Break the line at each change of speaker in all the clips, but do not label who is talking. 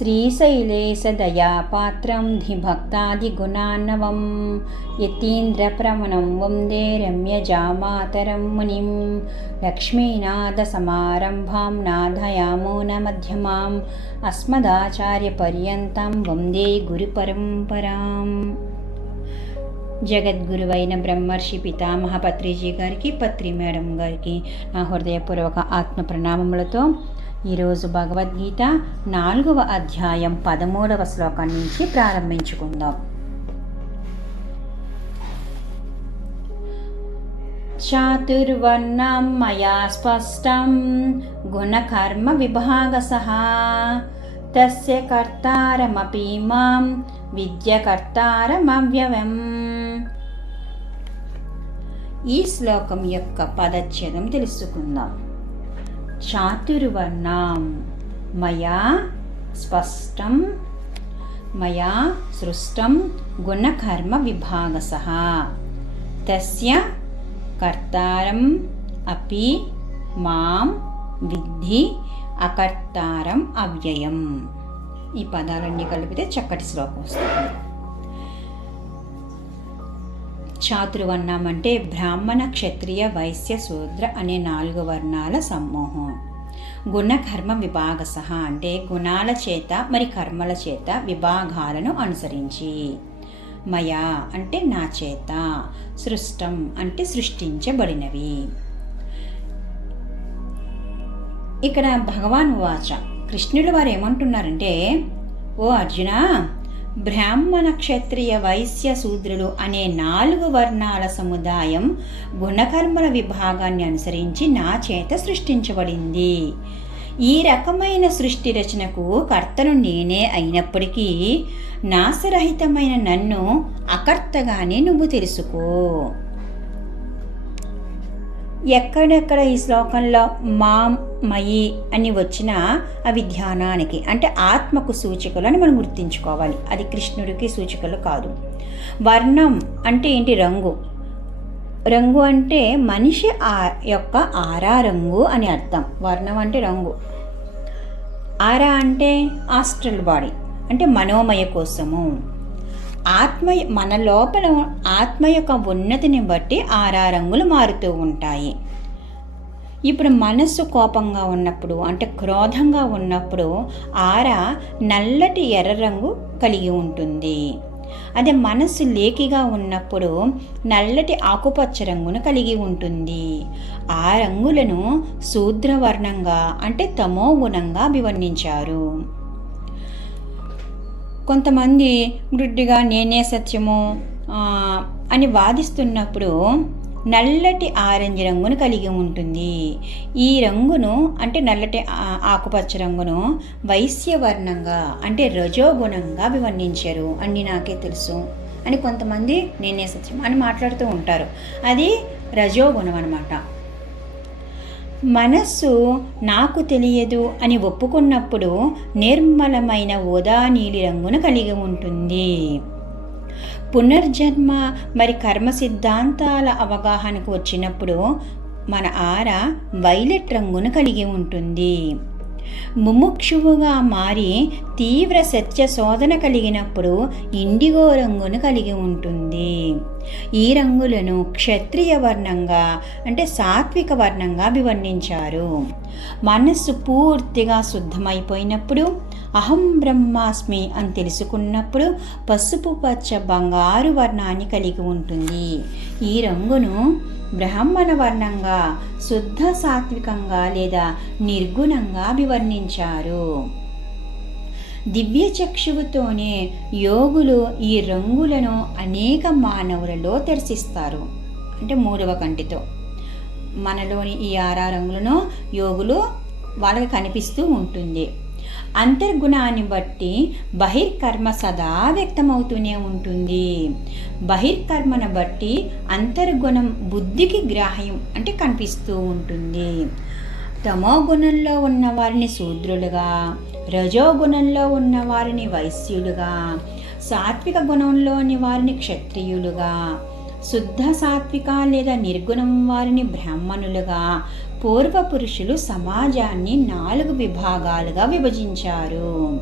श्रीशैलेशदयापात्रं धिभक्तादिगुणान्नवं यतीन्द्रप्रवणं वन्दे रम्यजामातरं मुनिं लक्ष्मीनाथसमारम्भां नाथयामो न मध्यमाम् अस्मदाचार्यपर्यन्तं వందే గురుపరంపరాం జగద్గురువైన బ్రహ్మర్షి పితామహ పత్రిజీ గారికి పత్రి మేడం గారికి నా హృదయపూర్వక ఆత్మ ప్రణామములతో ఈరోజు భగవద్గీత నాలుగవ అధ్యాయం పదమూడవ శ్లోకం నుంచి ప్రారంభించుకుందాం. చాతుర్వర్ణం మయా స్పష్టం గుణకర్మ విభాగసః తస్య కర్తారమపి మాం విద్యకర్తారమవ్యవం. ఈ శ్లోకం యొక్క పదచ్ఛేదం తెలుసుకుందాం. చాతుర్వర్ణాం. మయా స్పష్టం మయా సృష్టం గుణకర్మ విభాగస తస్య కర్తారం అపి మాం విద్ధి అకర్తారం అవ్యయం. ఈ పదాలన్నీ కలిపితే చక్కటి శ్లోకం వస్తుంది. చాతురు అన్నామంటే బ్రాహ్మణ క్షత్రియ వైశ్య శూద్ర అనే నాలుగు వర్ణాల సమూహం గుణకర్మ విభాగస అంటే గుణాల చేత మరి కర్మల చేత విభాగాలను అనుసరించి. మయా అంటే నా చేత సృష్టం అంటే సృష్టించబడినవి. ఇక్కడ భగవాన్ వాచ కృష్ణుడు వారు ఏమంటున్నారంటే ఓ అర్జున బ్రాహ్మణ క్షత్రియ వైశ్య శూద్రులు అనే నాలుగు వర్ణాల సముదాయం గుణకర్మల విభాగాన్ని అనుసరించి నా చేత సృష్టించబడింది. ఈ రకమైన సృష్టి రచనకు కర్తను నేనే అయినప్పటికీ నాశరహితమైన నన్ను అకర్తగానే నువ్వు తెలుసుకో. ఎక్కడెక్కడ ఈ శ్లోకంలో మాం మయి అని వచ్చినా అవి ధ్యానానికి అంటే ఆత్మకు సూచికలు అని మనం గుర్తించుకోవాలి. అది కృష్ణుడికి సూచికలు కాదు. వర్ణం అంటే ఏంటి? రంగు. రంగు అంటే మనిషి ఆ యొక్క ఆరా రంగు అని అర్థం. వర్ణం అంటే రంగు. ఆరా అంటే ఆస్ట్రల్ బాడీ అంటే మనోమయ కోసము. ఆత్మ మన లోపల ఆత్మ యొక్క ఉన్నతిని బట్టి ఆరా రంగులు మారుతూ ఉంటాయి. ఇప్పుడు మనస్సు కోపంగా ఉన్నప్పుడు అంటే క్రోధంగా ఉన్నప్పుడు ఆర నల్లటి ఎర్ర రంగు కలిగి ఉంటుంది. అదే మనస్సు లేకిగా ఉన్నప్పుడు నల్లటి ఆకుపచ్చ రంగును కలిగి ఉంటుంది. ఆ రంగులను శూద్రవర్ణంగా అంటే తమో గుణంగా అభివర్ణించారు. కొంతమంది గుడ్డిగా నేనే సత్యము అని వాదిస్తున్నప్పుడు నల్లటి ఆరెంజ్ రంగును కలిగి ఉంటుంది. ఈ రంగును అంటే నల్లటి ఆకుపచ్చ రంగును వైశ్యవర్ణంగా అంటే రజోగుణంగా అభివర్ణించారు అని నాకే తెలుసు అని కొంతమంది నేనే సత్యం అని మాట్లాడుతూ ఉంటారు. అది రజోగుణం అనమాట మనస్సు నాకు తెలియదు అని ఒప్పుకున్నప్పుడు నిర్మలమైన ఓదా నీలి రంగును కలిగి ఉంటుంది. పునర్జన్మ మరి కర్మ సిద్ధాంతాల అవగాహనకు వచ్చినప్పుడు మన ఆర వైలెట్ రంగును కలిగి ఉంటుంది. ముముక్షువుగా మారి తీవ్ర సత్య శోధన కలిగినప్పుడు ఇండిగో రంగును కలిగి ఉంటుంది. ఈ రంగులను క్షత్రియ వర్ణంగా అంటే సాత్విక వర్ణంగా వివర్ణించారు మనస్సు పూర్తిగా శుద్ధమైపోయినప్పుడు అహం బ్రహ్మాస్మి అని తెలుసుకున్నప్పుడు పసుపు పచ్చ బంగారు వర్ణాన్ని కలిగి ఉంటుంది. ఈ రంగును బ్రాహ్మణ వర్ణంగా శుద్ధ సాత్వికంగా లేదా నిర్గుణంగా వివర్ణించారు దివ్య చక్షువుతోనే యోగులు ఈ రంగులను అనేక మానవులలో దర్శిస్తారు. అంటే మూడవ కంటితో. మనలోని ఈ ఆరా రంగులను యోగులు వాళ్ళకి కనిపిస్తూ ఉంటుంది. అంతర్గుణాన్ని బట్టి బహిర్కర్మ సదా వ్యక్తమవుతూనే ఉంటుంది. బహిర్కర్మను బట్టి అంతర్గుణం బుద్ధికి గ్రాహ్యం అంటే కనిపిస్తూ ఉంటుంది. తమో గుణంలో ఉన్న వారిని శూద్రులుగా రజోగుణంలో ఉన్న వారిని వైశ్యులుగా సాత్విక గుణంలోని వారిని క్షత్రియులుగా శుద్ధ సాత్విక లేదా నిర్గుణం వారిని బ్రాహ్మణులుగా పూర్వపురుషులు సమాజాన్ని నాలుగు విభాగాలుగా విభజించారు.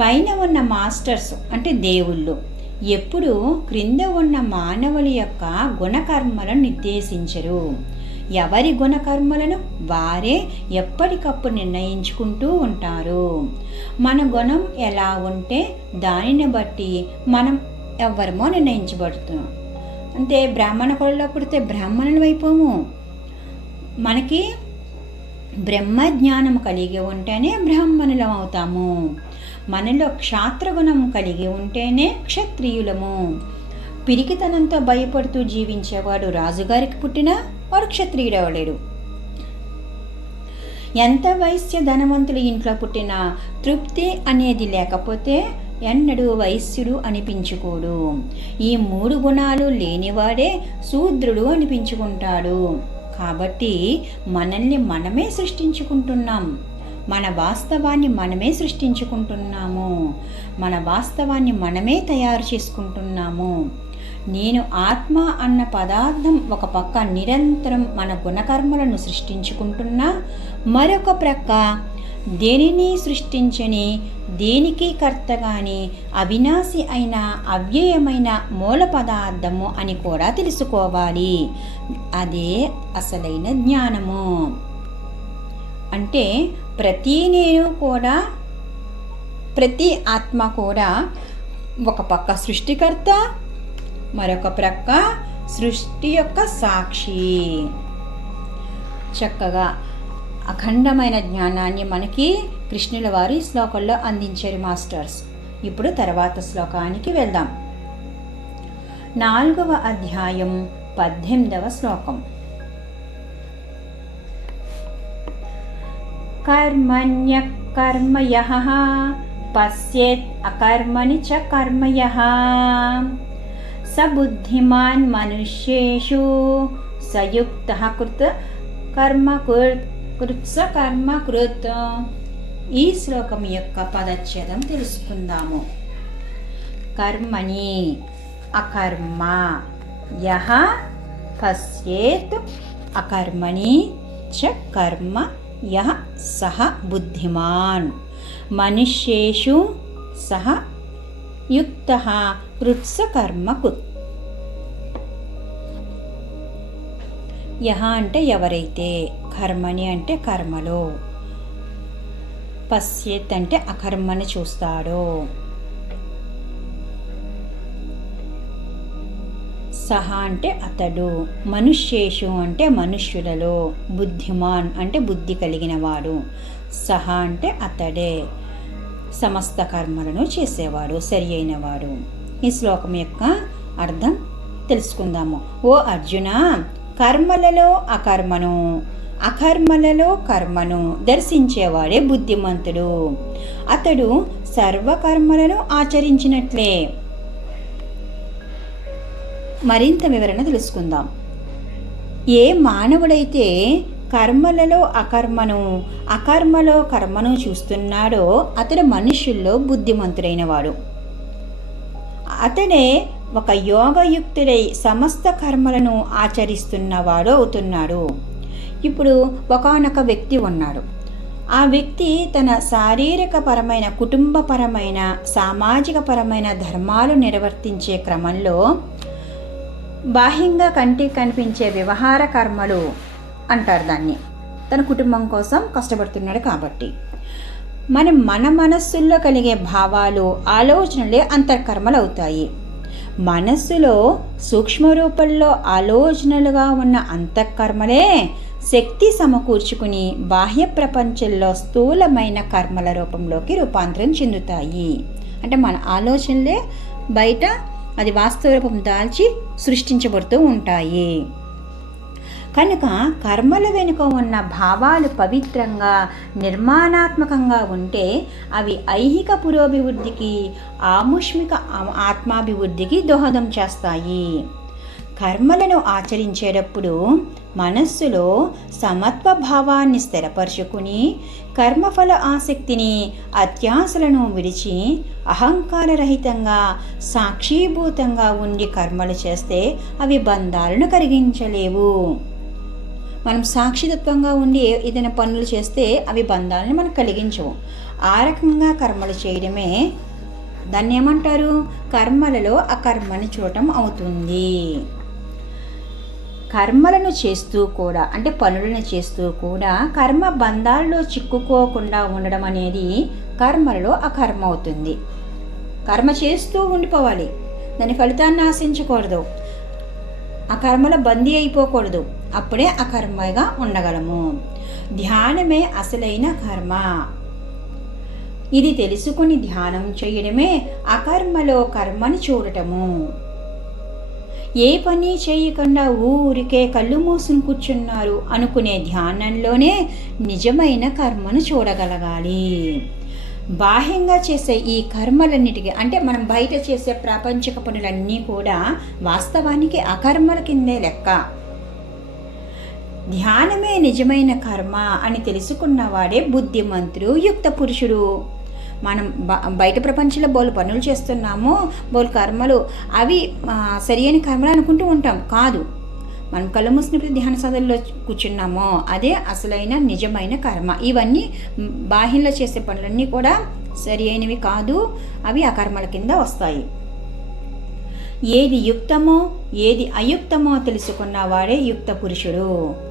పైన ఉన్న మాస్టర్స్ అంటే దేవుళ్ళు ఎప్పుడూ క్రింద ఉన్న మానవుల యొక్క గుణకర్మలను నిర్దేశించరు. ఎవరి గుణకర్మలను వారే ఎప్పటికప్పుడు నిర్ణయించుకుంటూ ఉంటారు. మన గుణం ఎలా ఉంటే దానిని బట్టి మనం ఎవరమో నిర్ణయించబడుతున్నాం. అంటే బ్రాహ్మణ కులంలో పుడితే బ్రాహ్మణులు అయిపోము. మనకి బ్రహ్మ జ్ఞానం కలిగి ఉంటేనే బ్రాహ్మణులం అవుతాము. మనలో క్షాత్రగుణం కలిగి ఉంటేనే క్షత్రియులము. పిరికితనంతో భయపడుతూ జీవించేవాడు రాజుగారికి పుట్టినా వాడు క్షత్రియుడవలేడు ఎంత వైశ్య ధనవంతులు ఇంట్లో పుట్టినా తృప్తి అనేది లేకపోతే ఎన్నడూ వైశ్యుడు అనిపించుకోడు. ఈ మూడు గుణాలు లేనివాడే శూద్రుడు అనిపించుకుంటాడు. కాబట్టి మనల్ని మనమే సృష్టించుకుంటున్నాం. మన వాస్తవాన్ని మనమే సృష్టించుకుంటున్నాము. మన వాస్తవాన్ని మనమే తయారు చేసుకుంటున్నాము. నేను ఆత్మ అన్న పదార్థం ఒక పక్క నిరంతరం మన గుణకర్మలను సృష్టించుకుంటున్నా మరొక ప్రక్క దేనిని సృష్టించని దేనికి కర్తగాని అవినాశి అయిన అవ్యయమైన మూల పదార్థము అని కూడా తెలుసుకోవాలి. అదే అసలైన జ్ఞానము. అంటే ప్రతి నేను కూడా ప్రతి ఆత్మ కూడా ఒక పక్క సృష్టికర్త మరొక ప్రక్క సృష్టి యొక్క సాక్షి. చక్కగా అఖండమైన జ్ఞానాన్ని మనకి కృష్ణుల వారు ఈ శ్లోకంలో అందించారు మాస్టర్స్. ఇప్పుడు తర్వాత శ్లోకానికి వెళ్దాం. నాలుగవ అధ్యాయం పద్దెనిమిదవ శ్లోకం. కర్మణ్య కర్మయ పశ్యేత్ అకర్మణి చ కర్మయ. సబుద్ధిమాన్ మనుష్యేషు సయుక్త కృత కర్మ కృత్స కర్మ కృత్ ఈ శ్లోకం యొక్క పదచ్ఛేదం తెలుసుకుందాము. కర్మణి అకర్మ యహ పశ్యేత్ అకర్మణి చ కర్మ యహ సహ బుద్ధిమాన్ మనుష్యేషు సహ యుక్త కృత్స కర్మ కృత్ యహ అంటే ఎవరైతే కర్మని అంటే కర్మలో పశ్యత్ అంటే అకర్మని చూస్తాడో. సహ అంటే అతడు మనుష్యేషు అంటే మనుష్యులలో బుద్ధిమాన్ అంటే బుద్ధి కలిగినవాడు. సహ అంటే అతడే సమస్త కర్మలను చేసేవాడు సరి అయినవాడు. ఈ శ్లోకం యొక్క అర్థం తెలుసుకుందాము. ఓ అర్జున కర్మలలో అకర్మను అకర్మలలో కర్మను దర్శించేవాడే బుద్ధిమంతుడు. అతడు సర్వకర్మలను ఆచరించినట్లే. మరింత వివరణ తెలుసుకుందాం. ఏ మానవుడైతే కర్మలలో అకర్మను అకర్మలో కర్మను చూస్తున్నాడో అతడు మనుషుల్లో బుద్ధిమంతుడైనవాడు. అతడే ఒక యోగయుక్తుడై సమస్త కర్మలను ఆచరిస్తున్నవాడు అవుతున్నాడు. ఇప్పుడు ఒకనొక వ్యక్తి ఉన్నాడు. ఆ వ్యక్తి తన శారీరకపరమైన కుటుంబపరమైన సామాజికపరమైన ధర్మాలు నిర్వర్తించే క్రమంలో బాహ్యంగా కంటికి కనిపించే వ్యవహార కర్మలు అంటారు దాన్ని. తన కుటుంబం కోసం కష్టపడుతున్నాడు కాబట్టి. మన మన మనస్సుల్లో కలిగే భావాలు ఆలోచనలే అంతర్కర్మలు అవుతాయి మనస్సులో సూక్ష్మ రూపంలో ఆలోచనలుగా ఉన్న అంతఃకర్మలే శక్తి సమకూర్చుకుని బాహ్య ప్రపంచంలో స్థూలమైన కర్మల రూపంలోకి రూపాంతరం చెందుతాయి. అంటే మన ఆలోచనలే బయట అది వాస్తవ రూపం దాల్చి సృష్టించబడుతూ ఉంటాయి. కనుక కర్మల వెనుక ఉన్న భావాలు పవిత్రంగా నిర్మాణాత్మకంగా ఉంటే అవి ఐహిక పురోభివృద్ధికి ఆముష్మిక ఆత్మాభివృద్ధికి దోహదం చేస్తాయి. కర్మలను ఆచరించేటప్పుడు మనస్సులో సమత్వ భావాన్ని స్థిరపరుచుకుని కర్మఫల ఆసక్తిని అత్యాశలను విడిచి అహంకారరహితంగా సాక్షీభూతంగా ఉండి కర్మలు చేస్తే అవి బంధాలను కరిగించలేవు. మనం సాక్షితత్వంగా ఉండి ఏదైనా పనులు చేస్తే అవి బంధాలను మనకు కలిగించవు. ఆ రకంగా కర్మలు చేయడమే దాన్ని ఏమంటారు? కర్మలలో అకర్మని చూడటం అవుతుంది. కర్మలను చేస్తూ కూడా అంటే పనులను చేస్తూ కూడా కర్మ బంధాల్లో చిక్కుకోకుండా ఉండడం అనేది కర్మలలో అకర్మ అవుతుంది. కర్మ చేస్తూ ఉండిపోవాలి. దాని ఫలితాన్ని ఆశించకూడదు. ఆ కర్మలో బందీ అయిపోకూడదు. అప్పుడే అకర్మగా ఉండగలము. ధ్యానమే అసలైన కర్మ. ఇది తెలుసుకుని ధ్యానం చేయడమే అకర్మలో కర్మని చూడటము. ఏ పని చేయకుండా ఊరికే కళ్ళు మూసుని కూర్చున్నారు అనుకునే ధ్యానంలోనే నిజమైన కర్మను చూడగలగాలి. బాహ్యంగా చేసే ఈ కర్మలన్నిటికీ అంటే మనం బయట చేసే ప్రాపంచిక పనులన్నీ కూడా వాస్తవానికి అకర్మల కిందే లెక్క. ధ్యానమే నిజమైన కర్మ అని తెలుసుకున్నవాడే బుద్ధిమంతుడు యుక్త పురుషుడు. మనం బ- బయట ప్రపంచంలో బోలు పనులు చేస్తున్నాము బోలు కర్మలు అవి సరియైన సరి అయిన కర్మలు అనుకుంటూ ఉంటాం. కాదు మనం కళ్ళు మూసినప్పుడు ధ్యాన సాధనలో కూర్చున్నామో అదే అసలైన నిజమైన కర్మ. ఇవన్నీ బాహ్యంలో చేసే పనులన్నీ కూడా సరి అయినవి కాదు అవి అకర్మల కింద వస్తాయి. ఏది యుక్తమో ఏది అయుక్తమో తెలుసుకున్నవాడే యుక్త పురుషుడు.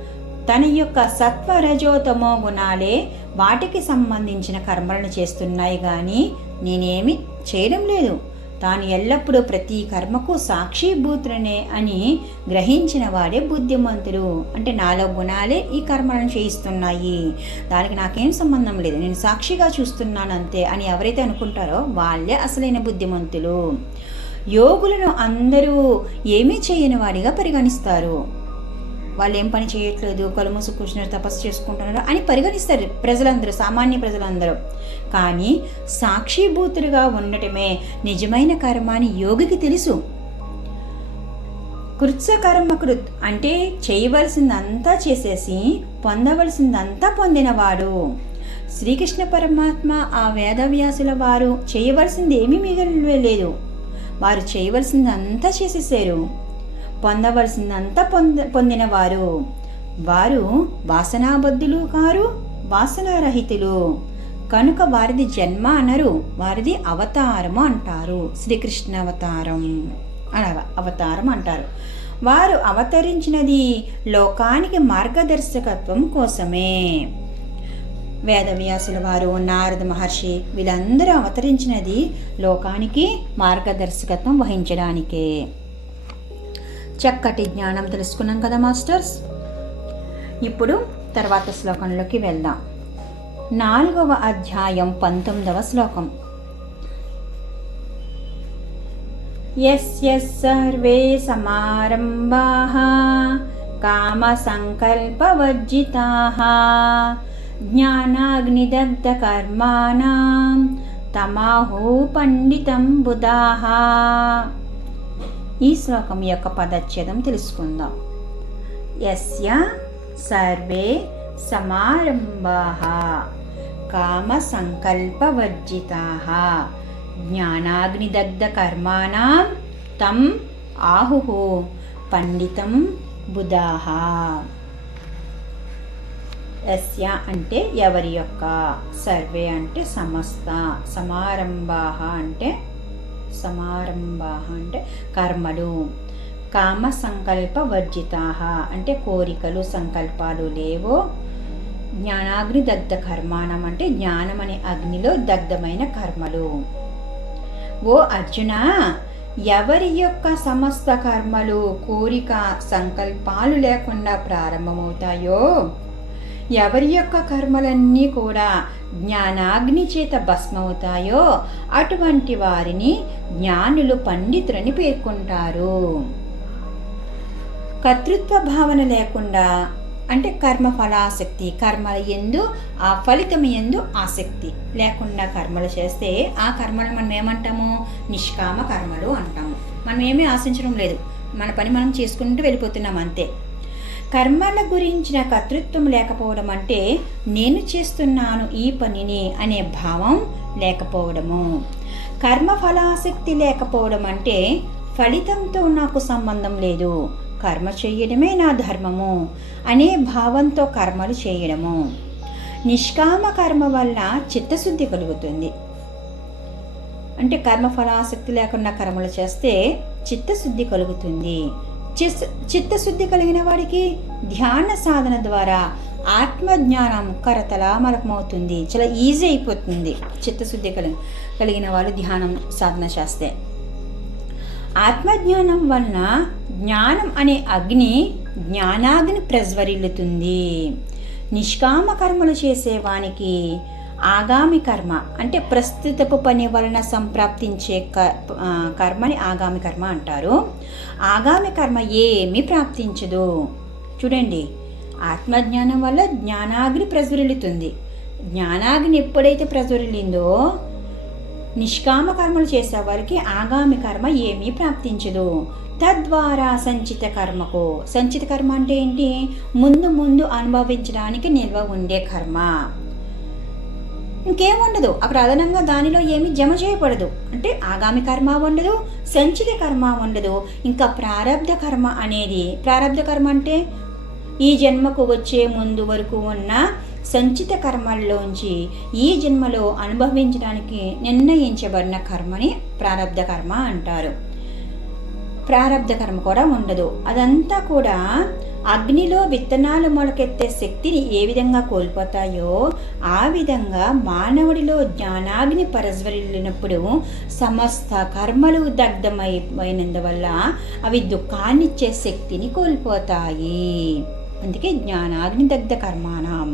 తన యొక్క సత్వ రజోతమో గుణాలే వాటికి సంబంధించిన కర్మలను చేస్తున్నాయి కానీ నేనేమి చేయడం లేదు. తాను ఎల్లప్పుడూ ప్రతి కర్మకు సాక్షిభూతులనే అని గ్రహించిన వాడే బుద్ధిమంతుడు. అంటే నాలో గుణాలే ఈ కర్మలను చేయిస్తున్నాయి. దానికి నాకేం సంబంధం లేదు. నేను సాక్షిగా చూస్తున్నాను అంతే అని ఎవరైతే అనుకుంటారో వాళ్ళే అసలైన బుద్ధిమంతులు. యోగులను అందరూ ఏమీ చేయని వాడిగా పరిగణిస్తారు. వాళ్ళు ఏం పని చేయట్లేదు కలుమూసు కూర్చున్నారు తపస్సు చేసుకుంటున్నారు అని పరిగణిస్తారు ప్రజలందరూ సామాన్య ప్రజలందరూ. కానీ సాక్షిభూతులుగా ఉండటమే నిజమైన కర్మ అని యోగికి తెలుసు. కృత్స కర్మకృత్ అంటే చేయవలసిందంతా చేసేసి పొందవలసిందంతా పొందినవాడు. శ్రీకృష్ణ పరమాత్మ ఆ వేదవ్యాసుల వారు చేయవలసింది ఏమీ మిగలలేదు వారు చేయవలసిందంతా చేసేసారు. పొందవలసిందంతా పొంద పొందినవారు. వారు వాసనాబద్ధులు కారు వాసనారహితులు. కనుక వారిది జన్మ అనరు వారిది అవతారము అంటారు. శ్రీకృష్ణ అవతారం అన అవతారం అంటారు. వారు అవతరించినది లోకానికి మార్గదర్శకత్వం కోసమే. వేదవ్యాసుల వారు నారద మహర్షి వీళ్ళందరూ అవతరించినది లోకానికి మార్గదర్శకత్వం వహించడానికే. చక్కటి జ్ఞానం తెలుసుకున్నాం కదా మాస్టర్స్? ఇప్పుడు తర్వాత శ్లోకంలోకి వెళ్దాం. నాలుగవ అధ్యాయం పంతొమ్మిదవ శ్లోకం. యస్య సర్వే సమారంభా కామసంకల్పవర్జితాः జ్ఞానాగ్నిదగ్ధకర్మాణం తమాహో పండితం बुधाः ఈ శ్లోకం యొక్క పదచ్ఛేదం తెలుసుకుందాం. యస్య సర్వే సమారంభా కామసంకల్పవర్జితాः జ్ఞానాగ్నిదగ్ధకర్మాణం తం ఆహు పండితం బుధాహ యస్య అంటే ఎవరి యొక్క? సర్వే అంటే సమస్త సమారంభా అంటే సమారంభాః అంటే కర్మలు. కామ సంకల్ప వర్జితా అంటే కోరికలు సంకల్పాలు లేవో. జ్ఞానాగ్ని దగ్ధ కర్మాణం అంటే జ్ఞానం అనే అగ్నిలో దగ్ధమైన కర్మలు. ఓ అర్జున ఎవరి యొక్క సమస్త కర్మలు కోరిక సంకల్పాలు లేకుండా ప్రారంభమవుతాయో? ఎవరి యొక్క కర్మలన్నీ కూడా జ్ఞానాగ్ని చేత భస్మవుతాయో అటువంటి వారిని జ్ఞానులు పండితులని పేర్కొంటారు. కర్తృత్వ భావన లేకుండా అంటే కర్మ ఫలాసక్తి కర్మల ఎందు ఆ ఫలితం ఎందు ఆసక్తి లేకుండా కర్మలు చేస్తే ఆ కర్మలు మనం ఏమంటాము? నిష్కామ కర్మలు అంటాము. మనం ఏమీ ఆశించడం లేదు. మన పని మనం చేసుకుంటూ వెళ్ళిపోతున్నాం అంతే. కర్మల గురించిన కర్తృత్వం లేకపోవడం అంటే నేను చేస్తున్నాను ఈ పనిని అనే భావం లేకపోవడము. కర్మ ఫలాసక్తి లేకపోవడం అంటే ఫలితంతో నాకు సంబంధం లేదు. కర్మ చేయడమే నా ధర్మము అనే భావంతో కర్మలు చేయడము. నిష్కామ కర్మ వల్ల చిత్తశుద్ధి కలుగుతుంది. అంటే కర్మ ఫలాసక్తి లేకుండా కర్మలు చేస్తే చిత్తశుద్ధి కలుగుతుంది. చిత్తశుద్ధి కలిగిన వాడికి ధ్యాన సాధన ద్వారా ఆత్మజ్ఞానం కరతలామలకమవుతుంది చాలా ఈజీ అయిపోతుంది. చిత్తశుద్ధి కలిగి కలిగిన వాళ్ళు ధ్యానం సాధన చేస్తే. ఆత్మజ్ఞానం వలన జ్ఞానం అనే అగ్ని జ్ఞానాగ్ని ప్రజ్వరిల్లుతుంది. నిష్కామ కర్మలు చేసేవానికి ఆగామి కర్మ అంటే ప్రస్తుతపు పని వలన సంప్రాప్తించే కర్మని ఆగామి కర్మ అంటారు. ఆగామి కర్మ ఏమీ ప్రాప్తించదు. చూడండి ఆత్మజ్ఞానం వల్ల జ్ఞానాగ్ని ప్రజ్వరిల్లుతుంది జ్ఞానాగ్ని ఎప్పుడైతే ప్రజ్వరిల్లిందో నిష్కామ కర్మలు చేసేవారికి ఆగామి కర్మ ఏమీ ప్రాప్తించదు. తద్వారా సంచిత కర్మకు సంచిత కర్మ అంటే ఏంటి? ముందు ముందు అనుభవించడానికి నిల్వ ఉండే కర్మ. ఇంకేముండదు అక్కడ అదనంగా దానిలో ఏమి జమ చేయబడదు. అంటే ఆగామి కర్మ ఉండదు సంచిత కర్మ ఉండదు. ఇంకా ప్రారంధ కర్మ అనేది ప్రారంధ కర్మ అంటే ఈ జన్మకు వచ్చే ముందు వరకు ఉన్న సంచిత కర్మల్లోంచి ఈ జన్మలో అనుభవించడానికి నిర్ణయించబడిన కర్మని ప్రారంధ కర్మ అంటారు. ప్రారంధ కర్మ కూడా ఉండదు. అదంతా కూడా అగ్నిలో విత్తనాలు మొలకెత్తే శక్తిని ఏ విధంగా కోల్పోతాయో ఆ విధంగా మానవుడిలో జ్ఞానాగ్ని పరజ్వరిల్లినప్పుడు సమస్త కర్మలు దగ్ధమైనందువల్ల అవి దుఃఖాన్నిచ్చే శక్తిని కోల్పోతాయి. అందుకే జ్ఞానాగ్ని దగ్ధ కర్మాణం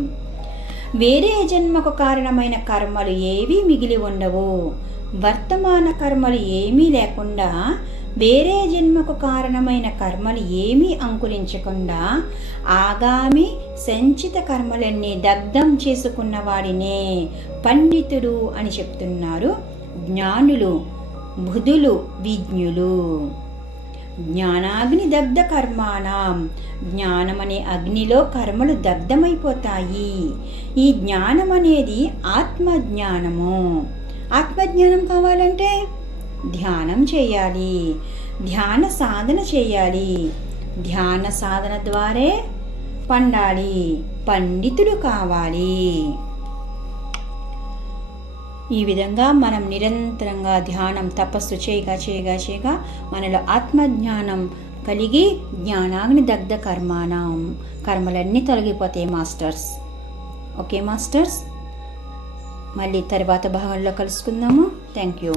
వేరే జన్మకు కారణమైన కర్మలు ఏవీ మిగిలి ఉండవు. వర్తమాన కర్మలు ఏమీ లేకుండా వేరే జన్మకు కారణమైన కర్మలు ఏమీ అంకురించకుండా ఆగామి సంచిత కర్మలన్నీ దగ్ధం చేసుకున్న వాడినే పండితుడు అని చెప్తున్నారు జ్ఞానులు బుధులు విజ్ఞులు. జ్ఞానాగ్ని దగ్ధ కర్మాణం. జ్ఞానమనే అగ్నిలో కర్మలు దగ్ధమైపోతాయి. ఈ జ్ఞానం అనేది ఆత్మజ్ఞానము. ఆత్మజ్ఞానం కావాలంటే ధ్యానం చేయాలి. ధ్యాన సాధన చేయాలి. ధ్యాన సాధన ద్వారే పండాలి. పండితుడు కావాలి. ఈ విధంగా మనం నిరంతరంగా ధ్యానం తపస్సు చేయగా చేయగా చేయగా మనలో ఆత్మజ్ఞానం కలిగి జ్ఞానాగ్ని దగ్ధ కర్మానం. కర్మలన్నీ తొలగిపోతాయి మాస్టర్స్. Okay masters? మళ్ళీ తర్వాత భాగంలో కలుసుకుందాము. Thank you.